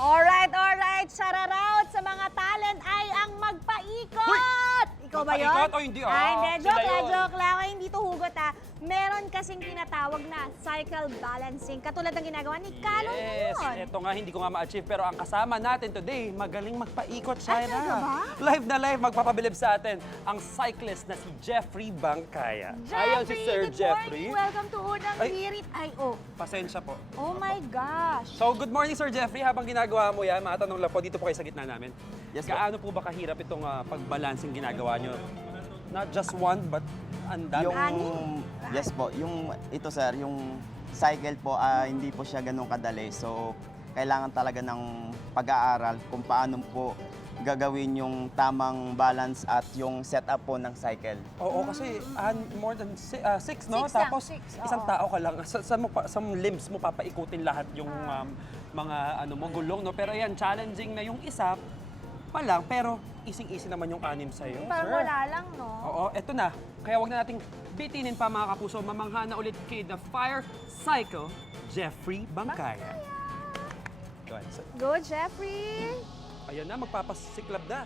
Alright, shoutout sa mga talent ay ang magpaikot! Ikaw ba yun? Magpaikot o hindi? Ay, hindi. Sila Joke lang, yun. joke lang. Ay, hindi to hugot ha. Meron kasing tinatawag na cycle balancing. Katulad ng ginagawa ni Carlo Yes, ngayon. ito nga hindi ko nga ma-achieve pero ang kasama natin today, magaling magpaikot, Shaira. talaga ba? Live na live, magpapabilib sa atin ang cyclist na si Jeffrey Bangkaya. Ayan si Sir good Jeffrey. morning. Welcome to Unang Ay. Hirit. Ay, oh. Pasensya po. Oh my gosh. So, good morning, Sir Jeffrey. Habang ginagawa mo yan, matanong lang po, dito po kayo sa gitna namin. Yes, po. Gaano po ba kahirap itong pagbalancing ginagawa nyo? Not just one, but ang dami. Yes po, yung ito sir, yung cycle po, hindi po siya ganun kadali. So, kailangan talaga ng pag-aaral kung paano po gagawin yung tamang balance at yung setup po ng cycle. Oo, kasi more than six, no? Six lang, Tapos six, isang oo. tao ka lang. Sa limbs mo papaikutin lahat yung mga gulong, no? Pero yan, challenging na yung isa pa lang, pero easy-easy naman yung anim sa'yo, Parang sir. wala lang, no? Oo, eto na. Kaya wag na nating bitinin pa mga kapuso. Mamangha na ulit kay The Fire Cycle, Jeffrey Bangkaya. Go ahead, sir. Go, Jeffrey! Ayan na, magpapasiklab na.